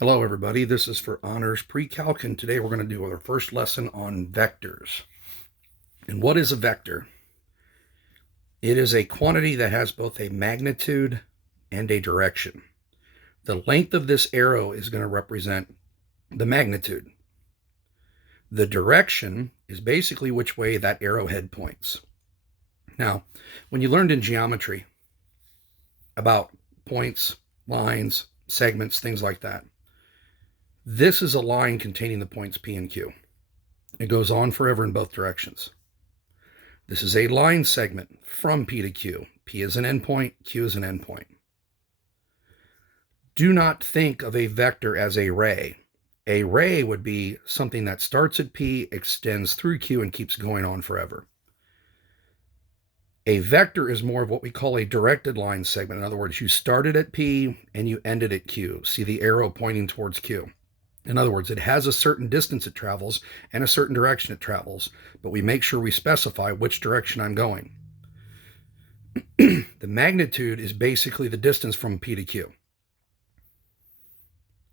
Hello everybody, this is for Honors Pre-Calc, and today we're going to do our first lesson on vectors. And what is a vector? It is a quantity that has both a magnitude and a direction. The length of this arrow is going to represent the magnitude. The direction is basically which way that arrowhead points. Now, when you learned in geometry about points, lines, segments, things like that, this is a line containing the points P and Q. It goes on forever in both directions. This is a line segment from P to Q. P is an endpoint, Q is an endpoint. Do not think of a vector as a ray. A ray would be something that starts at P, extends through Q, and keeps going on forever. A vector is more of what we call a directed line segment. In other words, you started at P and you ended at Q. See the arrow pointing towards Q. In other words, it has a certain distance it travels and a certain direction it travels, but we make sure we specify which direction I'm going. The magnitude is basically the distance from P to Q.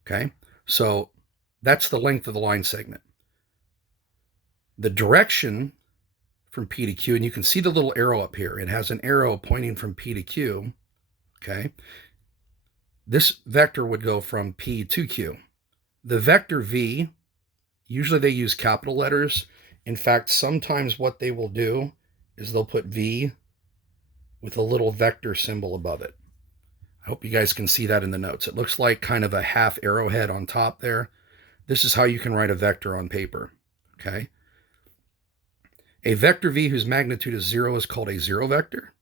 Okay, so that's the length of the line segment. The direction from P to Q, and you can see the little arrow up here. It has an arrow pointing from P to Q. Okay, this vector would go from P to Q. The vector V, usually they use capital letters. In fact, sometimes what they will do is they'll put V with a little vector symbol above it. I hope you guys can see that in the notes. It looks like kind of a half arrowhead on top there. This is how you can write a vector on paper, okay? A vector V whose magnitude is 0 is called a zero vector.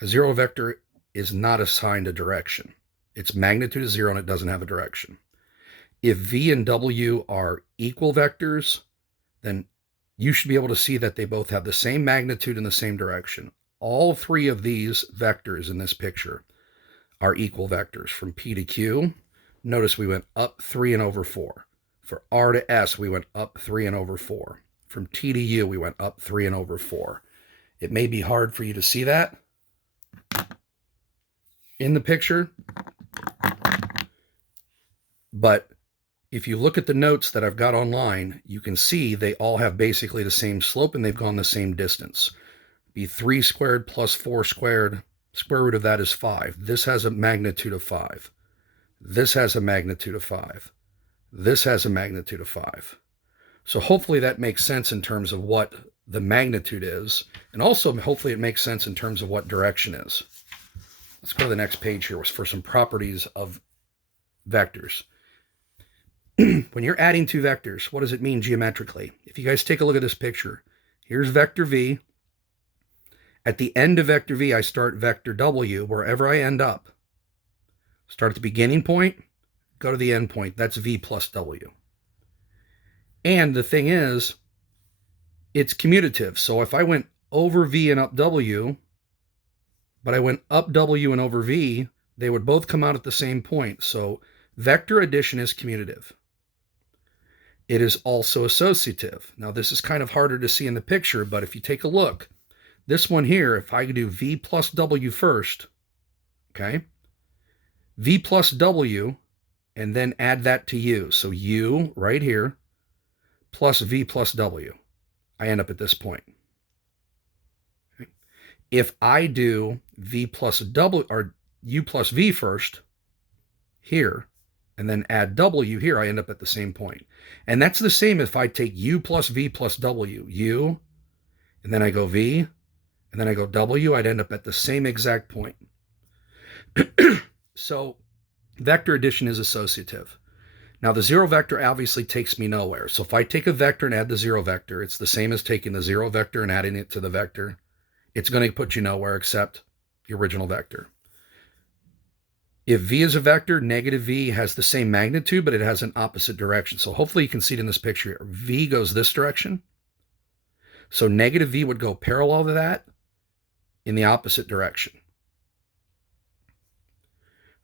A zero vector is not assigned a direction. Its magnitude is 0 and it doesn't have a direction. If V and W are equal vectors, then you should be able to see that they both have the same magnitude and the same direction. All three of these vectors in this picture are equal vectors. From P to Q, notice we went up 3 and over 4. For R to S, we went up 3 and over 4. From T to U, we went up 3 and over 4. It may be hard for you to see that in the picture, but if you look at the notes that I've got online, you can see they all have basically the same slope and they've gone the same distance. Be 3 squared plus 4 squared. Square root of that is 5. This has a magnitude of 5. This has a magnitude of 5. This has a magnitude of 5. So hopefully that makes sense in terms of what the magnitude is. And also hopefully it makes sense in terms of what direction is. Let's go to the next page here for some properties of vectors. When you're adding two vectors, what does it mean geometrically? If you guys take a look at this picture, here's vector V. At the end of vector V, I start vector W, wherever I end up. Start at the beginning point, go to the end point. That's V plus W. And the thing is, it's commutative. So if I went over V and up W, but I went up W and over V, they would both come out at the same point. So vector addition is commutative. It is also associative. Now, this is kind of harder to see in the picture, but if you take a look, this one here, if I do V plus W first, okay, V plus W, and then add that to U. So U right here, plus V plus W. I end up at this point. Okay. If I do V plus W, or U plus V first, here, and then add W here, I end up at the same point. And that's the same if I take U plus V plus W. U, and then I go V, and then I go W, I'd end up at the same exact point. So vector addition is associative. Now the zero vector obviously takes me nowhere. So if I take a vector and add the zero vector, it's the same as taking the zero vector and adding it to the vector. It's going to put you nowhere except the original vector. If V is a vector, negative V has the same magnitude, but it has an opposite direction. So hopefully you can see it in this picture here. V goes this direction. So negative V would go parallel to that in the opposite direction.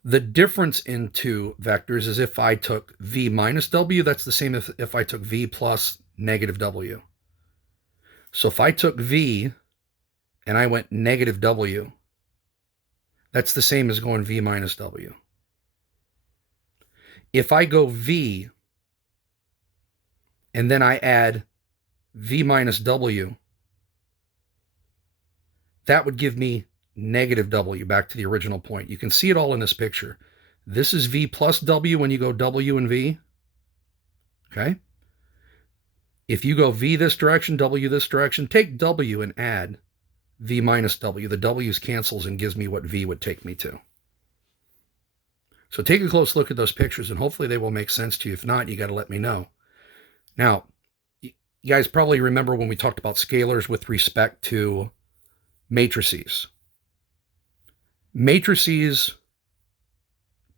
The difference in two vectors is if I took V minus W, that's the same if I took V plus negative W. So if I took V and I went negative W, that's the same as going V minus W. If I go V and then I add V minus W, that would give me negative W, back to the original point. You can see it all in this picture. This is V plus W when you go W and V. Okay? If you go V this direction, W this direction, take W and add V minus W. The W's cancels and gives me what V would take me to. So take a close look at those pictures, and hopefully they will make sense to you. If not, you got to let me know. Now, you guys probably remember when we talked about scalars with respect to matrices. Matrices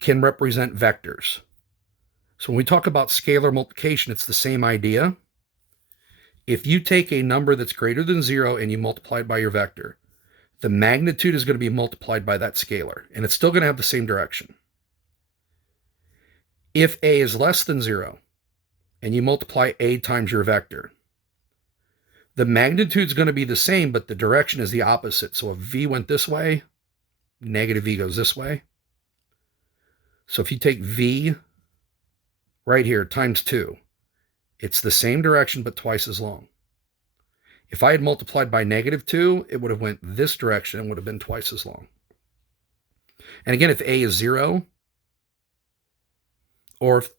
can represent vectors. So when we talk about scalar multiplication, it's the same idea. If you take a number that's greater than 0 and you multiply it by your vector, the magnitude is going to be multiplied by that scalar, and it's still going to have the same direction. If a is less than 0 and you multiply a times your vector, the magnitude is going to be the same, but the direction is the opposite. So if v went this way, negative v goes this way. So if you take v right here times 2, it's the same direction but twice as long. If I had multiplied by negative 2, it would have went this direction and would have been twice as long. And again, if a is 0, or if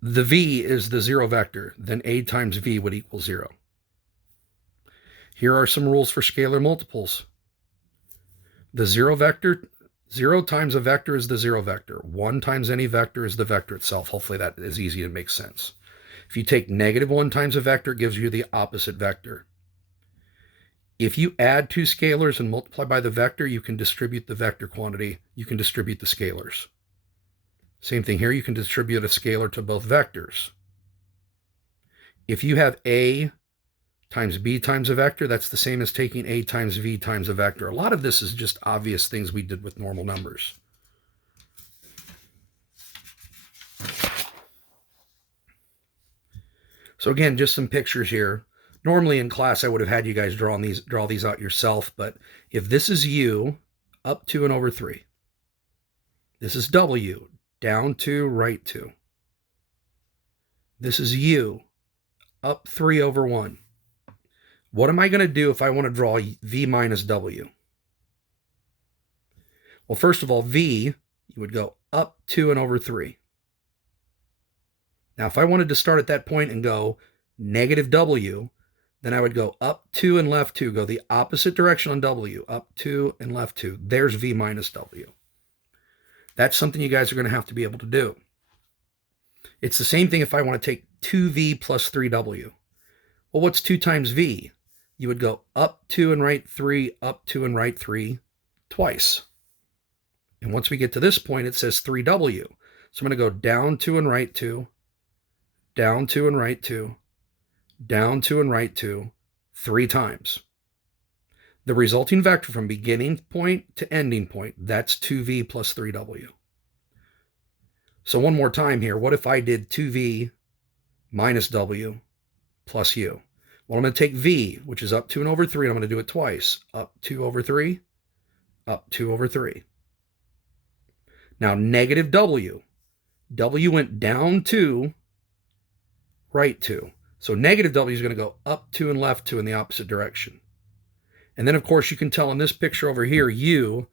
the v is the 0 vector, then a times v would equal 0. Here are some rules for scalar multiples. The 0 vector, 0 times a vector is the 0 vector. 1 times any vector is the vector itself. Hopefully that is easy to make sense. If you take negative 1 times a vector, it gives you the opposite vector. If you add two scalars and multiply by the vector, you can distribute the vector quantity. You can distribute the scalars. Same thing here, you can distribute a scalar to both vectors. If you have a times b times a vector, that's the same as taking a times v times a vector. A lot of this is just obvious things we did with normal numbers. So again, just some pictures here. Normally in class, I would have had you guys draw these out yourself, but if this is u, up 2 and over 3. This is w, down 2, right 2. This is u, up 3 over 1. What am I going to do if I want to draw v minus w? Well, first of all, v, you would go up 2 and over 3. Now, if I wanted to start at that point and go negative w, then I would go up 2 and left 2, go the opposite direction on w, up 2 and left 2. There's v minus w. That's something you guys are going to have to be able to do. It's the same thing if I want to take 2v plus 3w. Well, what's 2 times v? You would go up 2 and right 3, up 2 and right 3 twice. And once we get to this point, it says 3w. So I'm going to go down 2 and right 2, down 2 and right 2, down 2 and right 2, 3 times. The resulting vector from beginning point to ending point, that's 2v plus 3w. So one more time here, what if I did 2v minus w plus u? Well, I'm going to take v, which is up 2 and over 3, and I'm going to do it twice. Up 2 over 3, up 2 over 3. Now, negative w. W went down 2, right 2. So negative w is going to go up 2 and left 2 in the opposite direction. And then, of course, you can tell in this picture over here, u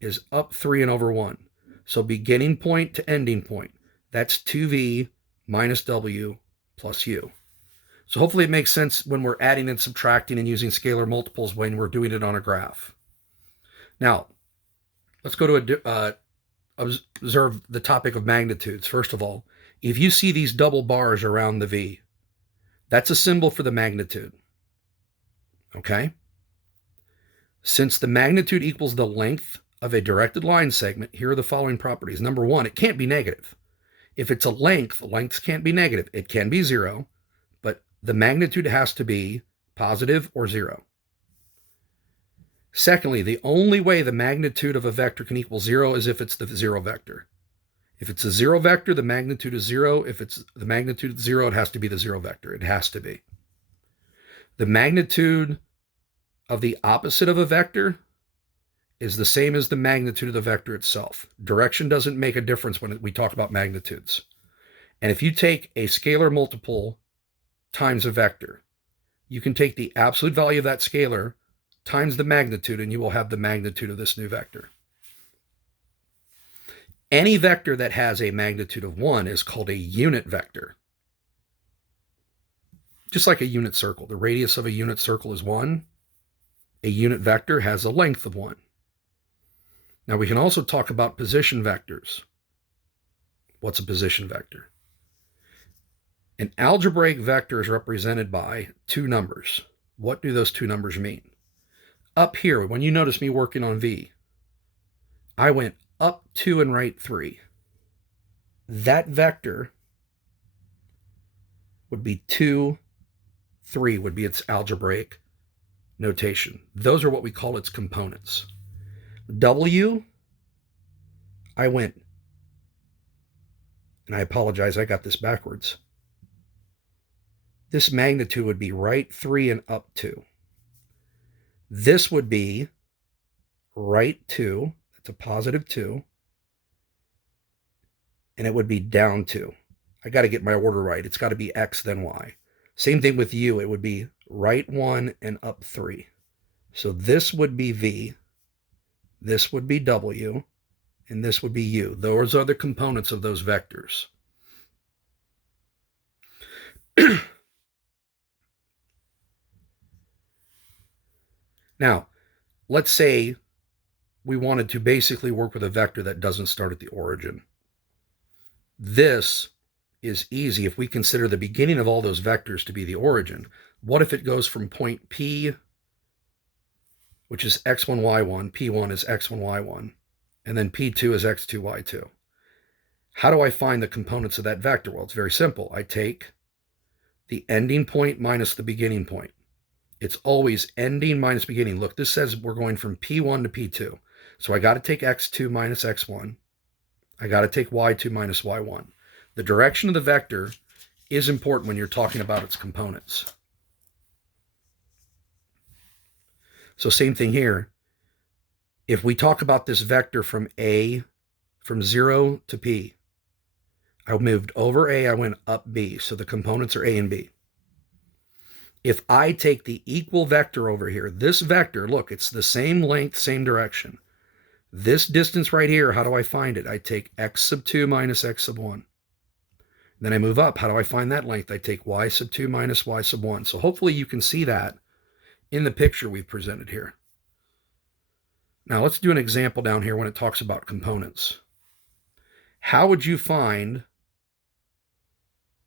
is up 3 and over 1. So beginning point to ending point, that's 2v minus w plus u. So hopefully it makes sense when we're adding and subtracting and using scalar multiples when we're doing it on a graph. Now, let's go to observe the topic of magnitudes. First of all, if you see these double bars around the v, that's a symbol for the magnitude. Okay? Since the magnitude equals the length of a directed line segment, here are the following properties. Number 1, it can't be negative. If it's a length, lengths can't be negative. It can be 0, but the magnitude has to be positive or 0. Secondly, the only way the magnitude of a vector can equal 0 is if it's the 0 vector. If it's a 0 vector, the magnitude is 0. If it's the magnitude is 0, it has to be the 0 vector. It has to be. The magnitude of the opposite of a vector is the same as the magnitude of the vector itself. Direction doesn't make a difference when we talk about magnitudes. And if you take a scalar multiple times a vector, you can take the absolute value of that scalar times the magnitude, and you will have the magnitude of this new vector. Any vector that has a magnitude of 1 is called a unit vector. Just like a unit circle. The radius of a unit circle is 1. A unit vector has a length of 1. Now we can also talk about position vectors. What's a position vector? An algebraic vector is represented by two numbers. What do those two numbers mean? Up here, when you notice me working on V, I went up 2 and right 3. That vector would be 2, 3 would be its algebraic notation. Those are what we call its components. W, I went, and I apologize, I got this backwards. This magnitude would be right 3 and up 2. This would be right 2, that's a positive 2, and it would be down 2. I got to get my order right. It's got to be X, then Y. Same thing with U. It would be right 1 and up 3. So this would be V, this would be W, and this would be U. Those are the components of those vectors. Now, let's say we wanted to basically work with a vector that doesn't start at the origin. This is easy if we consider the beginning of all those vectors to be the origin. What if it goes from point P, which is x1, y1, P1 is x1, y1, and then P2 is x2, y2? How do I find the components of that vector? Well, it's very simple. I take the ending point minus the beginning point. It's always ending minus beginning. Look, this says we're going from P1 to P2. So I got to take x2 minus x1. I got to take y2 minus y1. The direction of the vector is important when you're talking about its components. So same thing here. If we talk about this vector from A, from 0 to P, I moved over A, I went up B. So the components are A and B. If I take the equal vector over here, this vector, look, it's the same length, same direction. This distance right here, how do I find it? I take x sub 2 minus x sub 1. Then I move up. How do I find that length? I take y sub 2 minus y sub 1. So hopefully you can see that in the picture we've presented here. Now let's do an example down here when it talks about components. How would you find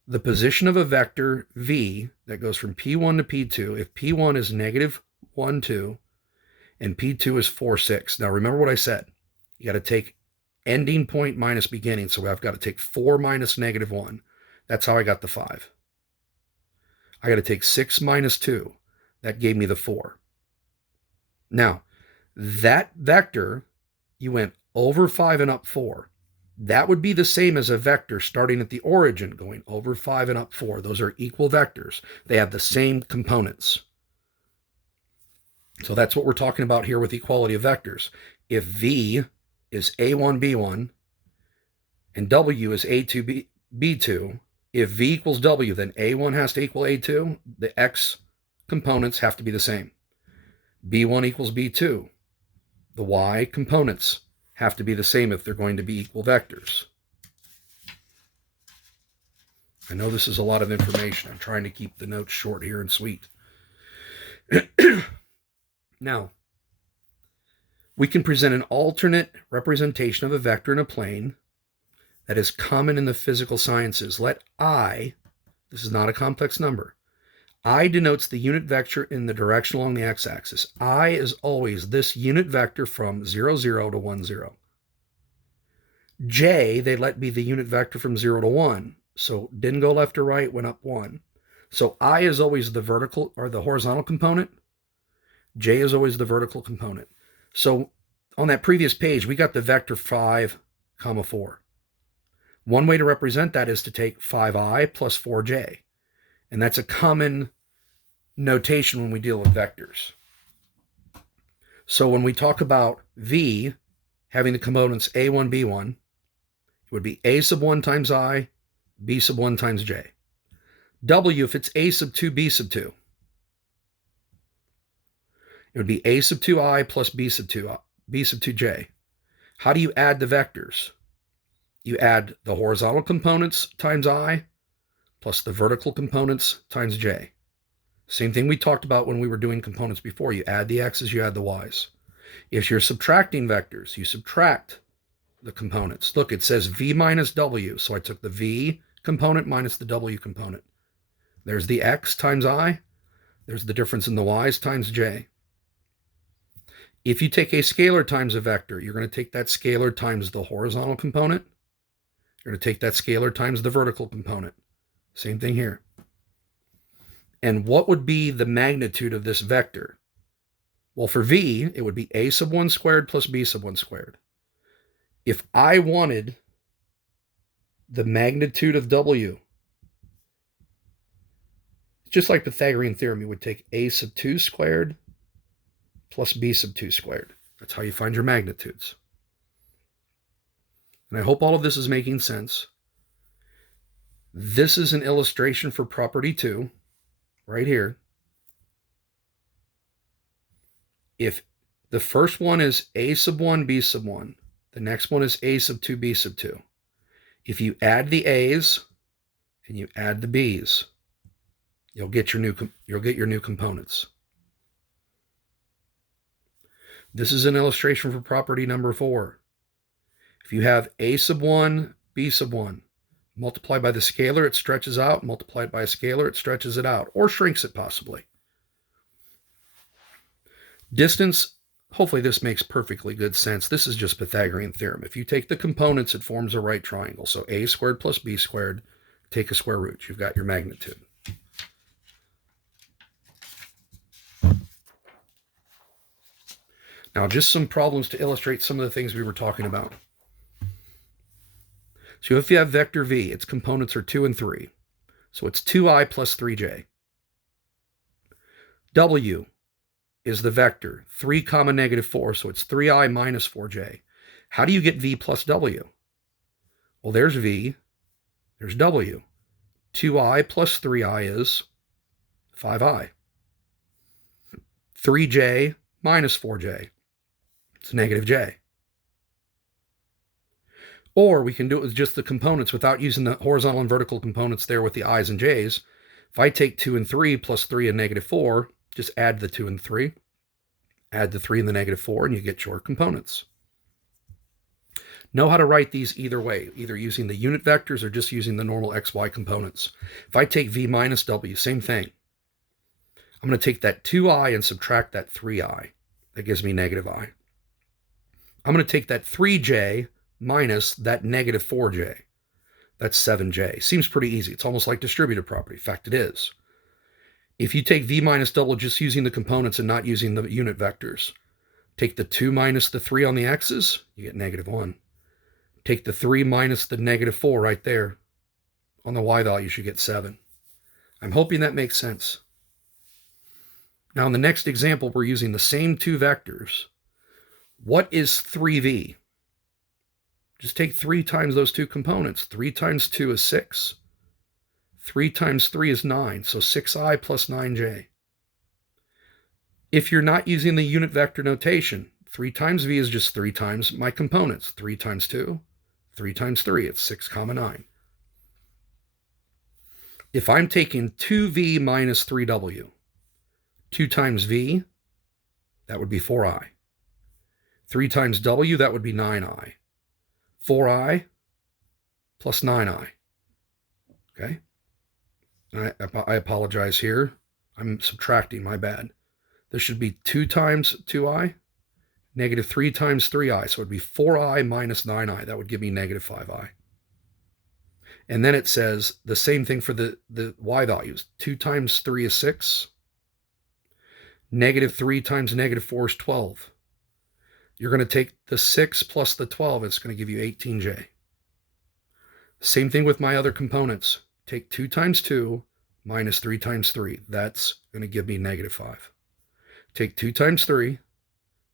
the position of a vector v that goes from P1 to P2 if P1 is negative 1, 2, and P2 is 4, 6? Now remember what I said. You got to take ending point minus beginning. So I've got to take 4 minus negative 1. That's how I got the 5. I got to take 6 minus 2. That gave me the 4. Now, that vector, you went over 5 and up 4. That would be the same as a vector starting at the origin, going over 5 and up 4. Those are equal vectors. They have the same components. So that's what we're talking about here with equality of vectors. If V is A1, B1, and W is A2, B2, if V equals W, then A1 has to equal A2. The X components have to be the same. B1 equals B2. The Y components have to be the same if they're going to be equal vectors. I know this is a lot of information. I'm trying to keep the notes short here and sweet. Now, we can present an alternate representation of a vector in a plane that is common in the physical sciences. Let I, this is not a complex number, I denotes the unit vector in the direction along the x-axis. I is always this unit vector from 0, 0 to 1, 0. J, they let be the unit vector from 0 to 1. So didn't go left or right, went up 1. So I is always the vertical or the horizontal component. J is always the vertical component. So on that previous page, we got the vector 5, 4. One way to represent that is to take 5i plus 4j. And that's a common notation when we deal with vectors. So when we talk about V having the components A1, B1, it would be A sub 1 times I, B sub 1 times J. W, if it's A sub 2, B sub 2, it would be A sub 2I plus B sub 2J. How do you add the vectors? You add the horizontal components times I plus the vertical components times J. Same thing we talked about when we were doing components before. You add the x's, you add the y's. If you're subtracting vectors, you subtract the components. Look, it says V minus W, so I took the V component minus the W component. There's the x times I. There's the difference in the y's times J. If you take a scalar times a vector, you're going to take that scalar times the horizontal component. You're going to take that scalar times the vertical component. Same thing here. And what would be the magnitude of this vector? Well, for V, it would be A sub 1 squared plus B sub 1 squared. If I wanted the magnitude of W, just like Pythagorean theorem, you would take A sub 2 squared plus B sub 2 squared. That's how you find your magnitudes. And I hope all of this is making sense. This is an illustration for property 2, right here. If the first one is A sub 1, B sub 1, the next one is A sub 2, B sub 2. If you add the A's and you add the B's, you'll get your new components. This is an illustration for property number 4. If you have A sub 1, B sub 1, multiply by the scalar, it stretches out. Multiply it by a scalar, it stretches it out, or shrinks it possibly. Distance, hopefully this makes perfectly good sense. This is just Pythagorean theorem. If you take the components, it forms a right triangle. So A squared plus B squared, take a square root. You've got your magnitude. Now, just some problems to illustrate some of the things we were talking about. So if you have vector V, its components are 2 and 3. So it's 2i plus 3j. W is the vector, 3 comma negative 4, so it's 3i minus 4j. How do you get V plus W? Well, there's V, there's W. 2i plus 3i is 5i. 3j minus 4j, it's negative j. Or we can do it with just the components without using the horizontal and vertical components there with the i's and j's. If I take 2 and 3 plus 3 and negative 4, just add the 2 and 3, add the 3 and the negative 4, and you get your components. Know how to write these either way, either using the unit vectors or just using the normal xy components. If I take V minus W, same thing. I'm going to take that 2i and subtract that 3i. That gives me negative I. I'm going to take that 3j minus that negative 4j. That's 7j. Seems pretty easy. It's almost like distributive property. In fact, it is. If you take V minus W just using the components and not using the unit vectors, take the 2 minus the 3 on the x's, you get negative 1. Take the 3 minus the negative 4 right there. On the y value, you should get 7. I'm hoping that makes sense. Now, in the next example, we're using the same 2 vectors. What is 3v? Just take 3 times those 2 components. 3 times 2 is 6. 3 times 3 is 9, so 6i plus 9j. If you're not using the unit vector notation, 3 times v is just 3 times my components. 3 times 2, 3 times 3, it's 6 comma 9. If I'm taking 2v minus 3w, 2 times v, that would be 4i. 3 times w, that would be 9i. 4i plus 9i. Okay? I apologize here. I'm subtracting, my bad. This should be 2 times 2i, negative 3 times 3i. So it would be 4i minus 9i. That would give me negative 5i. And then it says the same thing for the y values. 2 times 3 is 6. Negative 3 times negative 4 is 12. You're going to take the 6 plus the 12. It's going to give you 18j. Same thing with my other components. Take 2 times 2 minus 3 times 3. That's going to give me negative 5. Take 2 times 3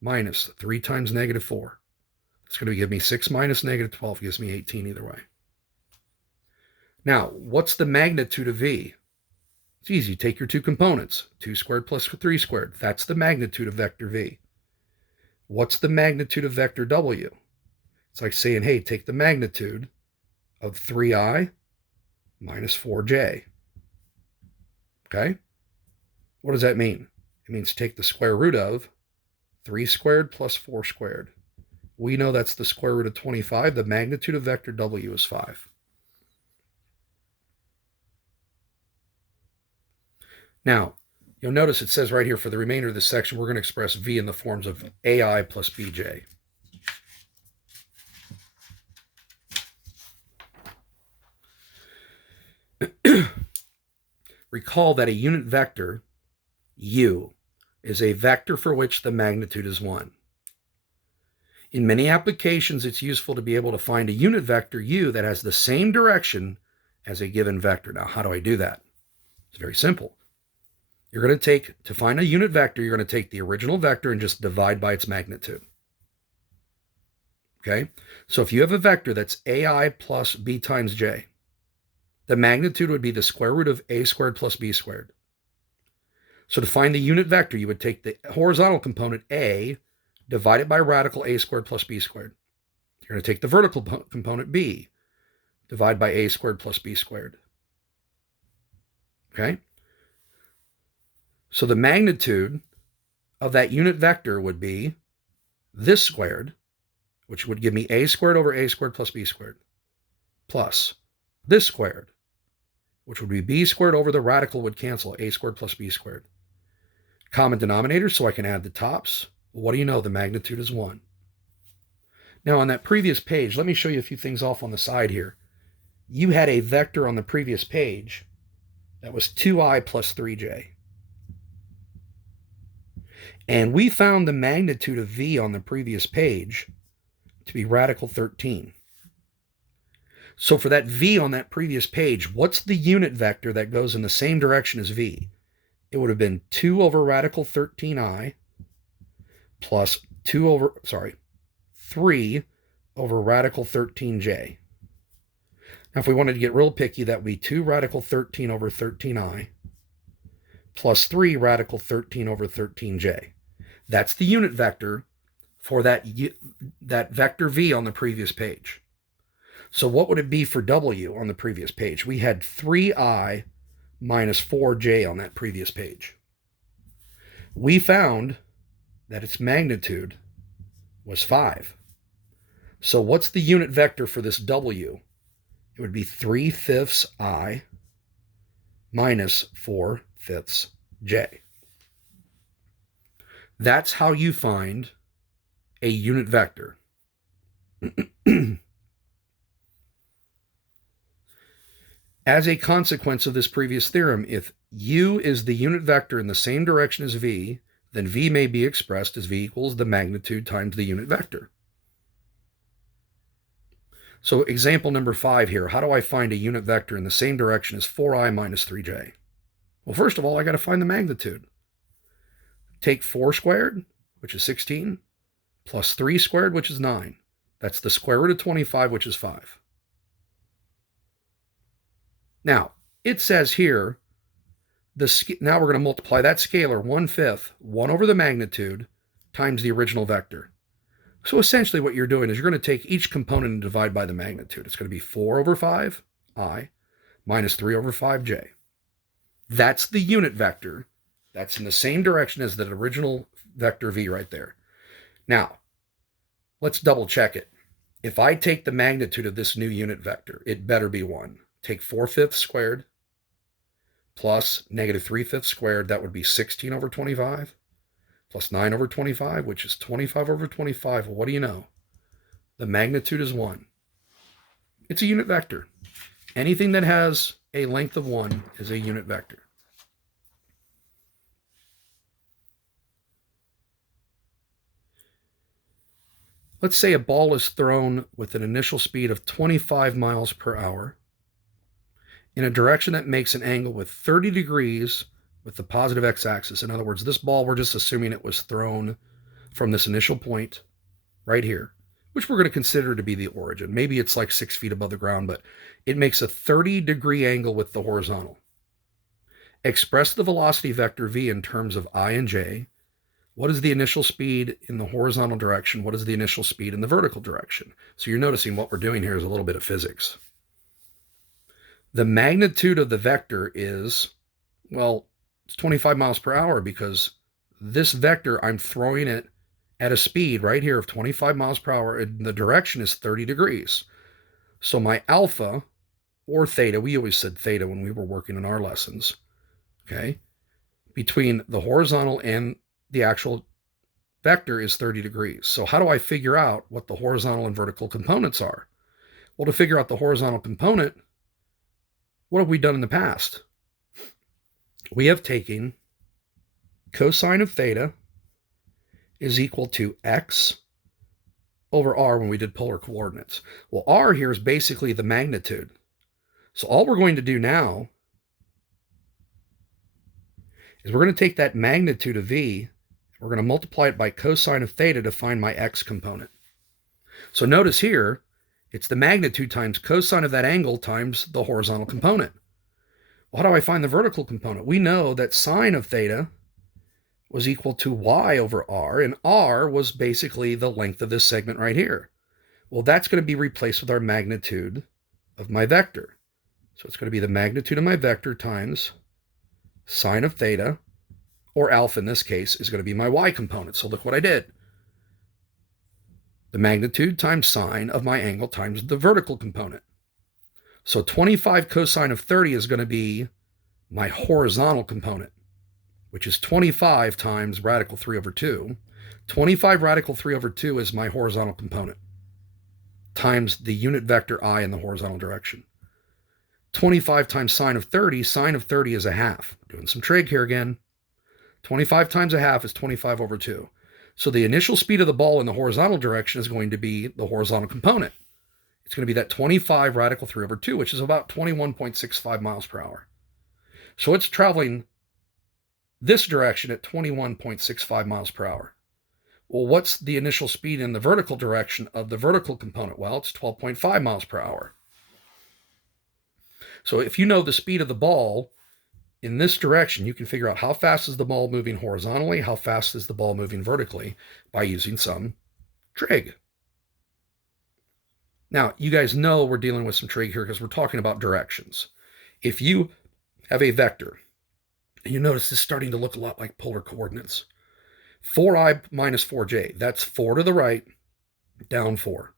minus 3 times negative 4. It's going to give me 6 minus negative 12 gives me 18 either way. Now, what's the magnitude of v? It's easy. Take your two components, 2 squared plus 3 squared. That's the magnitude of vector v. What's the magnitude of vector w? It's like saying, hey, take the magnitude of 3i minus 4j. Okay? What does that mean? It means take the square root of 3 squared plus 4 squared. We know that's the square root of 25. The magnitude of vector w is 5. Now, you'll notice it says right here for the remainder of this section, we're going to express v in the forms of ai plus bj. Recall that a unit vector, u, is a vector for which the magnitude is 1. In many applications, it's useful to be able to find a unit vector, u, that has the same direction as a given vector. Now, how do I do that? It's very simple. You're going to find a unit vector, you're going to take the original vector and just divide by its magnitude. Okay? So if you have a vector that's ai plus b times j, the magnitude would be the square root of a squared plus b squared. So to find the unit vector, you would take the horizontal component a, divide it by radical a squared plus b squared. You're going to take the vertical component b, divide by a squared plus b squared. Okay? So the magnitude of that unit vector would be this squared, which would give me a squared over a squared plus b squared, plus this squared, which would be b squared over the radical would cancel, a squared plus b squared. Common denominator, so I can add the tops. What do you know? The magnitude is 1. Now, on that previous page, let me show you a few things off on the side here. You had a vector on the previous page that was 2i plus 3j. And we found the magnitude of v on the previous page to be radical 13. So for that v on that previous page, what's the unit vector that goes in the same direction as v? It would have been 2 over radical 13i plus 3 over radical 13j. Now, if we wanted to get real picky, that would be 2 radical 13 over 13i plus 3 radical 13 over 13j. That's the unit vector for that vector v on the previous page. So what would it be for w on the previous page? We had 3i minus 4j on that previous page. We found that its magnitude was 5. So what's the unit vector for this w? It would be 3/5 I minus 4/5 j. That's how you find a unit vector. As a consequence of this previous theorem, if u is the unit vector in the same direction as v, then v may be expressed as v equals the magnitude times the unit vector. So example number 5 here, how do I find a unit vector in the same direction as 4i minus 3j? Well, first of all, I got to find the magnitude. Take 4 squared, which is 16, plus 3 squared, which is 9. That's the square root of 25, which is 5. Now, it says here, now we're going to multiply that scalar 1/5, 1 over the magnitude, times the original vector. So essentially what you're doing is you're going to take each component and divide by the magnitude. It's going to be 4 over 5, I, minus 3 over 5j. That's the unit vector. That's in the same direction as the original vector v right there. Now, let's double check it. If I take the magnitude of this new unit vector, it better be 1. Take 4/5 squared plus negative 3/5 squared. That would be 16 over 25 plus 9 over 25, which is 25 over 25. Well, what do you know? The magnitude is 1. It's a unit vector. Anything that has a length of 1 is a unit vector. Let's say a ball is thrown with an initial speed of 25 miles per hour in a direction that makes an angle with 30 degrees with the positive x-axis. In other words, this ball, we're just assuming it was thrown from this initial point right here, which we're going to consider to be the origin. Maybe it's like 6 feet above the ground, but it makes a 30-degree angle with the horizontal. Express the velocity vector v in terms of I and j. What is the initial speed in the horizontal direction? What is the initial speed in the vertical direction? So you're noticing what we're doing here is a little bit of physics. The magnitude of the vector is, well, it's 25 miles per hour because this vector, I'm throwing it at a speed right here of 25 miles per hour, and the direction is 30 degrees. So my alpha or theta, we always said theta when we were working in our lessons, okay, between the horizontal and the actual vector is 30 degrees. So how do I figure out what the horizontal and vertical components are? Well, to figure out the horizontal component, what have we done in the past? We have taken cosine of theta is equal to x over r when we did polar coordinates. Well, r here is basically the magnitude. So all we're going to do now is we're going to take that magnitude of v, we're going to multiply it by cosine of theta to find my x component. So notice here, it's the magnitude times cosine of that angle times the horizontal component. Well, how do I find the vertical component? We know that sine of theta was equal to y over r, and r was basically the length of this segment right here. Well, that's going to be replaced with our magnitude of my vector. So it's going to be the magnitude of my vector times sine of theta, or alpha in this case, is going to be my y component. So look what I did. The magnitude times sine of my angle times the vertical component. So 25 cosine of 30 is going to be my horizontal component, which is 25 times radical 3 over 2. 25 radical 3 over 2 is my horizontal component, times the unit vector I in the horizontal direction. 25 times sine of 30 is a half. Doing some trig here again. 25 times a half is 25 over 2. So the initial speed of the ball in the horizontal direction is going to be the horizontal component. It's going to be that 25 radical 3 over 2, which is about 21.65 miles per hour. So it's traveling this direction at 21.65 miles per hour. Well, what's the initial speed in the vertical direction of the vertical component? Well, it's 12.5 miles per hour. So if you know the speed of the ball in this direction, you can figure out how fast is the ball moving horizontally, how fast is the ball moving vertically by using some trig. Now, you guys know we're dealing with some trig here because we're talking about directions. If you have a vector, and you notice this is starting to look a lot like polar coordinates. 4i minus 4j, that's 4 to the right, down 4.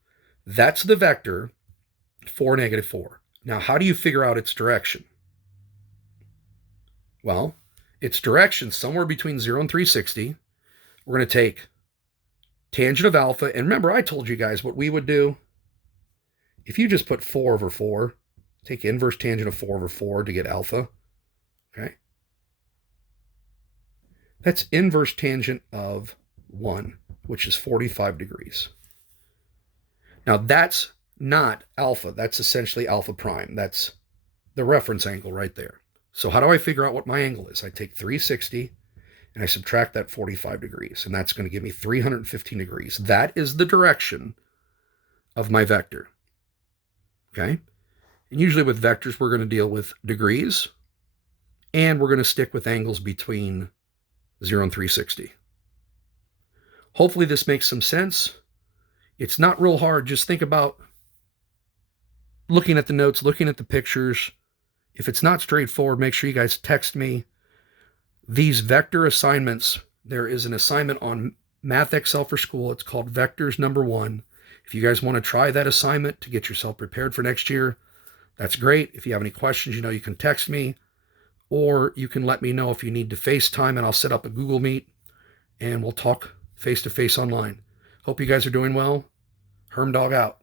That's the vector, 4, negative 4. Now, how do you figure out its direction? Well, its direction somewhere between 0 and 360. We're going to take tangent of alpha. And remember, I told you guys what we would do. If you just put 4 over 4, take inverse tangent of 4 over 4 to get alpha. Okay? That's inverse tangent of 1, which is 45 degrees. Now, that's not alpha. That's essentially alpha prime. That's the reference angle right there. So how do I figure out what my angle is? I take 360 and I subtract that 45 degrees, and that's going to give me 315 degrees. That is the direction of my vector. Okay? And usually with vectors, we're going to deal with degrees, and we're going to stick with angles between 0 and 360. Hopefully this makes some sense. It's not real hard. Just think about looking at the notes, looking at the pictures. If it's not straightforward, make sure you guys text me. These vector assignments, there is an assignment on Math Excel for School. It's called Vectors Number 1. If you guys want to try that assignment to get yourself prepared for next year, that's great. If you have any questions, you know you can text me, or you can let me know if you need to FaceTime, and I'll set up a Google Meet, and we'll talk face-to-face online. Hope you guys are doing well. Hermdog out.